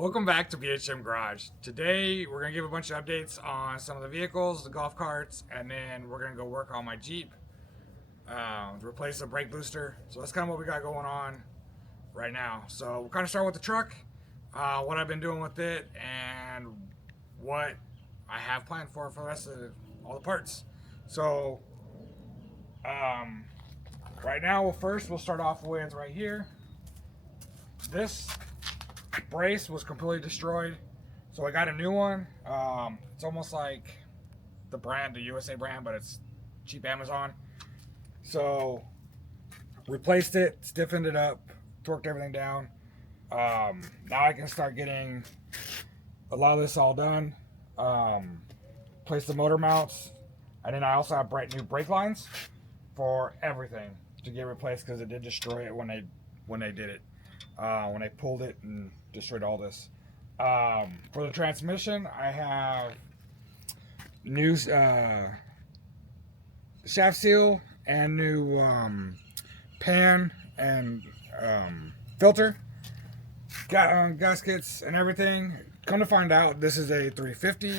Welcome back to BHM Garage. Today we're going to give a bunch of updates on some of the vehicles, the golf carts, and then we're going to go work on my Jeep, replace the brake booster. So that's kind of what we got going on right now. So we'll kind of start with the truck, what I've been doing with it, and what I have planned for the rest of all the parts. So right now we'll start off with right here. This brace was completely destroyed, so I got a new one. It's almost like the brand, the USA brand, but it's cheap Amazon. So replaced it, stiffened it up, torqued everything down. Now I can start getting a lot of this all done. Place the motor mounts, and then I also have bright new brake lines for everything to get replaced because it did destroy it when they did it. When I pulled it and destroyed all this. For the transmission, I have new shaft seal and new pan and filter, gaskets and everything. Come to find out, this is a 350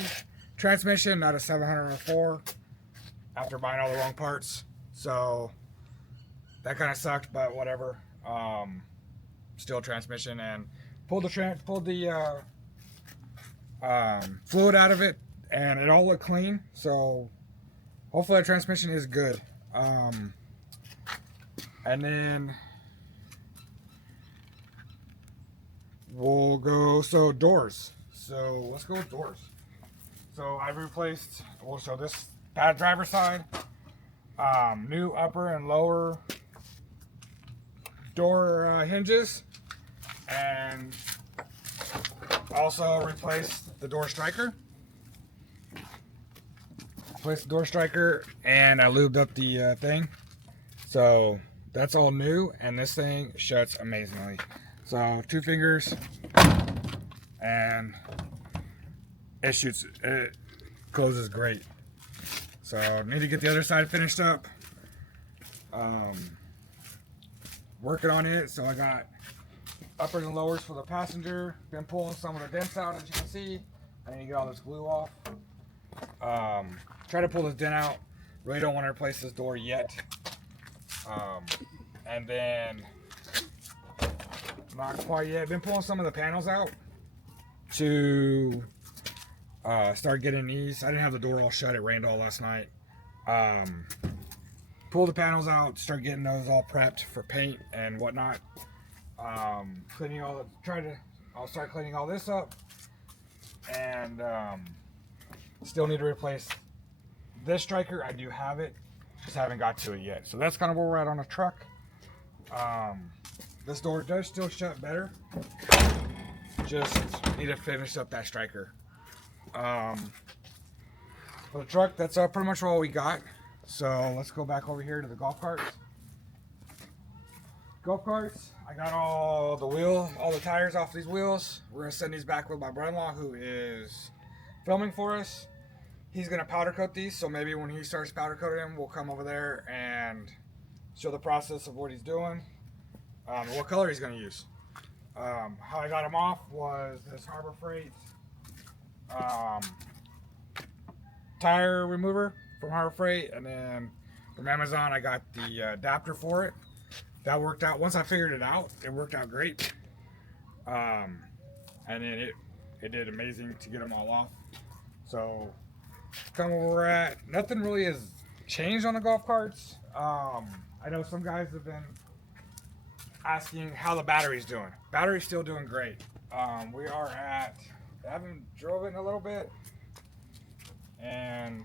transmission, not a 704, after buying all the wrong parts. So that kind of sucked, but whatever. Still transmission, and pulled the fluid out of it, and it all looked clean. So hopefully the transmission is good. And then we'll go doors. So let's go with doors. So I've replaced. We'll show this bad driver side. New upper and lower door hinges, and also replaced the door striker. Replaced the door striker, and I lubed up the thing. So that's all new, and this thing shuts amazingly. So 2 fingers, and it closes great. So need to get the other side finished up. Working on it, so I got uppers and lowers for the passenger. Been pulling some of the dents out, as you can see. I need to get all this glue off. Try to pull this dent out. Really don't want to replace this door yet. And then not quite yet. Been pulling some of the panels out to start getting these. I didn't have the door all shut. It rained all last night. Pull the panels out, start getting those all prepped for paint and whatnot. Cleaning all the, I'll start cleaning all this up, and still need to replace this striker. I do have it, just haven't got to it yet. So that's kind of where we're at on the truck. This door does still shut better. Just need to finish up that striker. For the truck, that's pretty much all we got. So let's go back over here to the golf carts. Golf carts, I got all the tires off these wheels. We're gonna send these back with my brother-in-law, who is filming for us. He's gonna powder coat these, so maybe when he starts powder coating them, we'll come over there and show the process of what he's doing, what color he's gonna use. How I got them off was this Harbor Freight tire remover from Harbor Freight, and then from Amazon I got the adapter for it. That worked out. Once I figured it out, it worked out great. And then it did amazing to get them all off. So come where we're at. Nothing really has changed on the golf carts. I know some guys have been asking how the battery's doing. Battery's still doing great. We are at, I haven't drove it in a little bit, and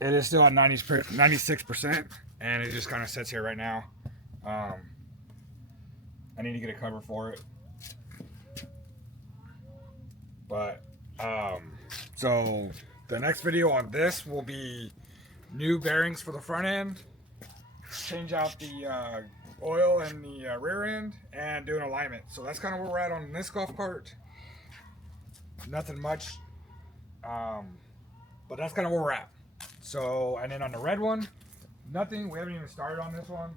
it is still at 96%, and it just kind of sits here right now. I need to get a cover for it. But, so the next video on this will be new bearings for the front end, change out the oil in the rear end, and do an alignment. So that's kind of where we're at on this golf cart. Nothing much, but that's kind of where we're at. So, and then on the red one, nothing. We haven't even started on this one.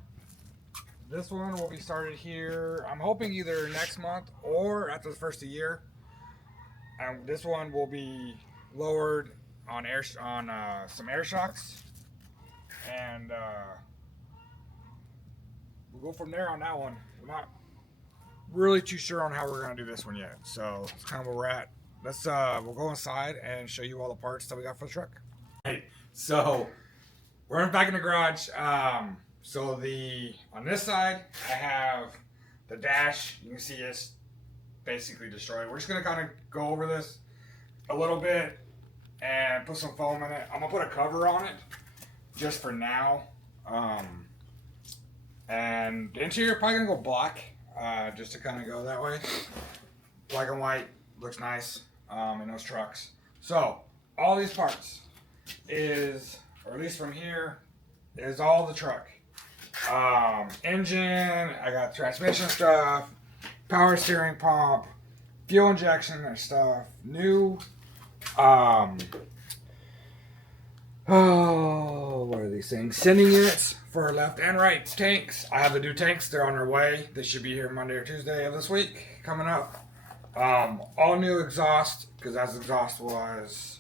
This one will be started here. I'm hoping either next month or after the first of the year. And this one will be lowered on some air shocks, and we'll go from there on that one. We're not really too sure on how we're gonna do this one yet, so it's kind of where we're at. Let's we'll go inside and show you all the parts that we got for the truck. Hey, so we're back in the garage. So on this side, I have the dash. You can see it's basically destroyed. We're just gonna kind of go over this a little bit and put some foam in it. I'm gonna put a cover on it just for now. And the interior probably gonna go black, just to kind of go that way. Black and white looks nice in those trucks. So all these parts or at least from here, is all the truck. Engine, I got transmission stuff, power steering pump, fuel injection and stuff, new, what are these things? Sending units for left and right tanks. I have the new tanks, they're on their way. They should be here Monday or Tuesday of this week, coming up. All new exhaust, because that exhaust was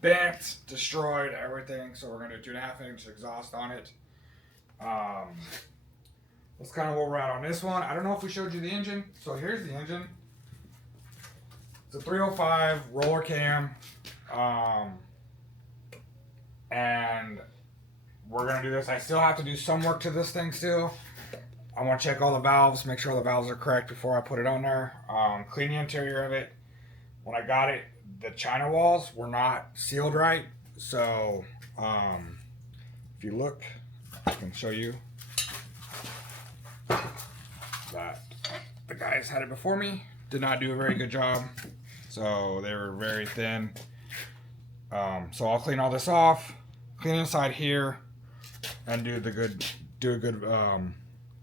bent, destroyed, everything. So we're gonna do 2.5-inch exhaust on it. That's kind of where we're at on this one. I don't know if we showed you the engine. So here's the engine. It's a 305 roller cam. And we're gonna do this. I still have to do some work to this thing still. I want to check all the valves, make sure the valves are correct before I put it on there. Clean the interior of it. When I got it, the China walls were not sealed right. So if you look, I can show you that the guys had it before me, did not do a very good job. So they were very thin. So I'll clean all this off, clean inside here, and do a good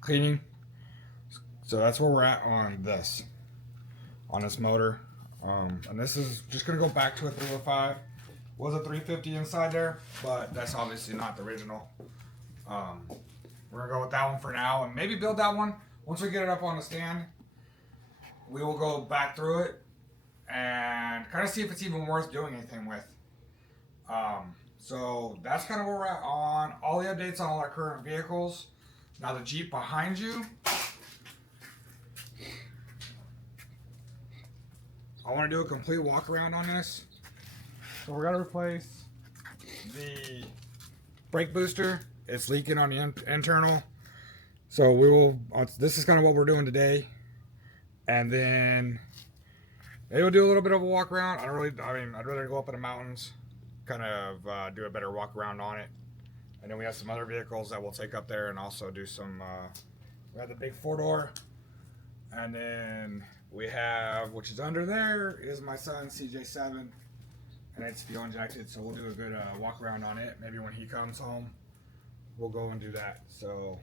cleaning. So that's where we're at on this motor. And this is just gonna go back to a 305. Was a 350 inside there, but that's obviously not the original. We're gonna go with that one for now, and maybe build that one once we get it up on the stand. We will go back through it and kind of see if it's even worth doing anything with. So that's kind of where we're at on all the updates on all our current vehicles. Now the Jeep behind you, I want to do a complete walk around on this. So we're gonna replace the brake booster. It's leaking on the internal. So we will, this is kind of what we're doing today. And then maybe we'll do a little bit of a walk around. I'd rather go up in the mountains, kind of do a better walk around on it. And then we have some other vehicles that we'll take up there and also do some, we have the big 4-door. And then we have, which is under there, is my son's CJ7. And it's fuel injected, so we'll do a good walk around on it. Maybe when he comes home, we'll go and do that. So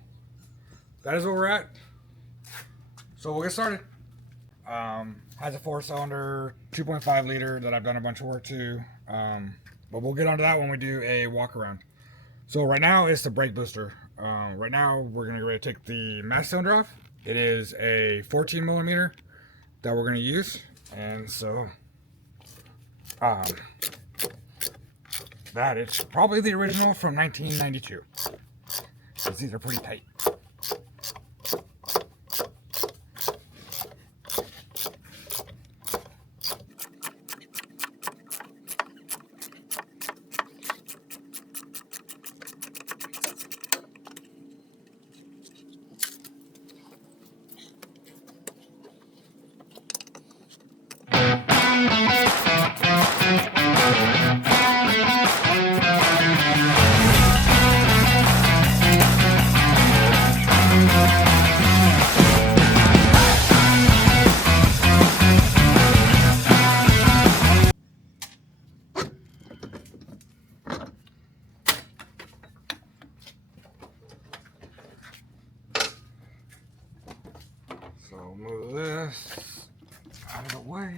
that is where we're at. So we'll get started. Has a 4-cylinder, 2.5 liter that I've done a bunch of work to. But we'll get onto that when we do a walk around. So right now it's the brake booster. Right now we're gonna get ready to take the master cylinder off. It is a 14 millimeter that we're gonna use, and so that it's probably the original from 1992. Because these are pretty tight. So move this out of the way.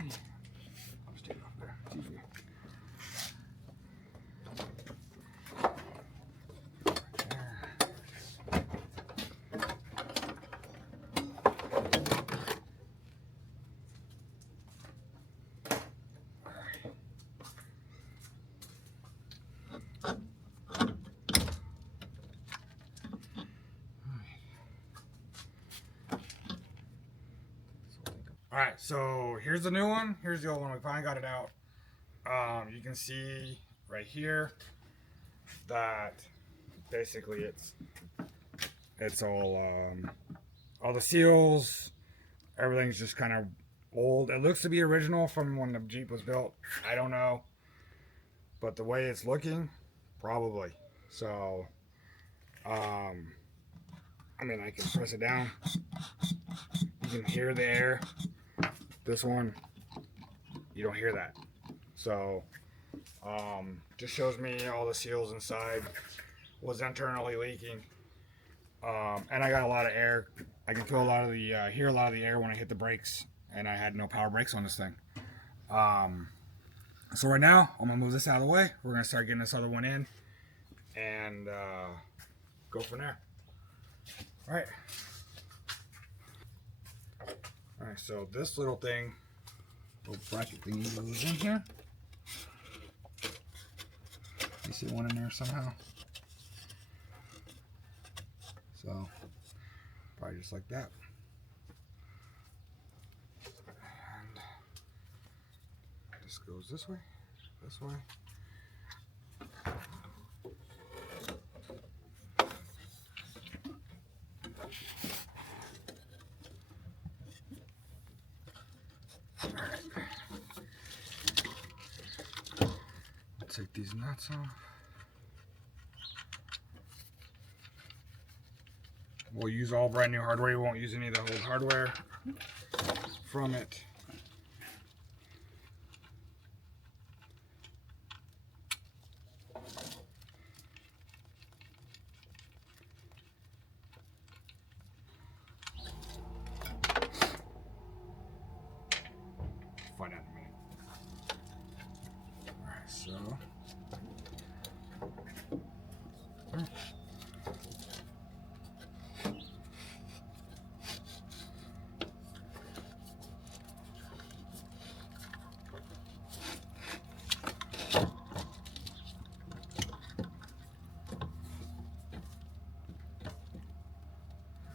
I'll just take it off there. It's easy. Right there. Alright, so here's the new one. Here's the old one. We finally got it out. You can see right here that basically it's all the seals, everything's just kind of old. It looks to be original from when the Jeep was built. I don't know, but the way it's looking, probably. So, I mean, I can press it down. You can hear the air. This one, you don't hear that. So, just shows me all the seals inside was internally leaking. And I got a lot of air. I can feel a lot of the, hear a lot of the air when I hit the brakes, and I had no power brakes on this thing. So right now, I'm gonna move this out of the way. We're gonna start getting this other one in, and go from there. All right. All right. So this little thing, little bracket thing, goes in here. You see one in there somehow. So, probably just like that. And this goes this way, this way. Alright. Take these nuts off. We'll use all brand new hardware. We won't use any of the old hardware from it. Find out in a minute. Alright, so.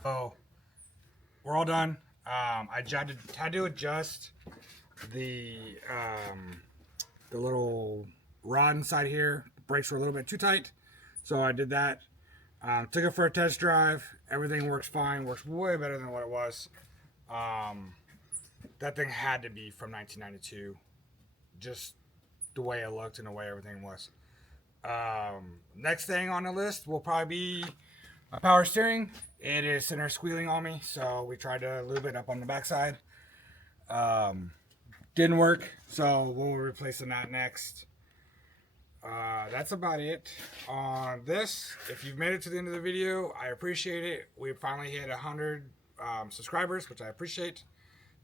So we're all done. I had to adjust the little rod inside here. The brakes were a little bit too tight, so I did that. Took it for a test drive. Everything works fine. Works way better than what it was. That thing had to be from 1992. Just the way it looked and the way everything was. Next thing on the list will probably be my power steering. It is center squealing on me, so we tried to lube it up on the backside. Didn't work, so we'll be replacing that next. That's about it on this. If you've made it to the end of the video, I appreciate it. We finally hit 100 subscribers, which I appreciate.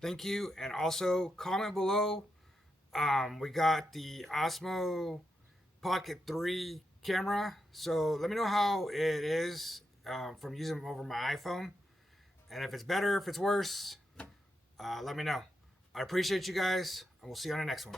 Thank you. And also comment below. We got the Osmo Pocket 3 camera, so let me know how it is from using them over my iPhone, and if it's better, if it's worse, let me know. I appreciate you guys, and we'll see you on the next one.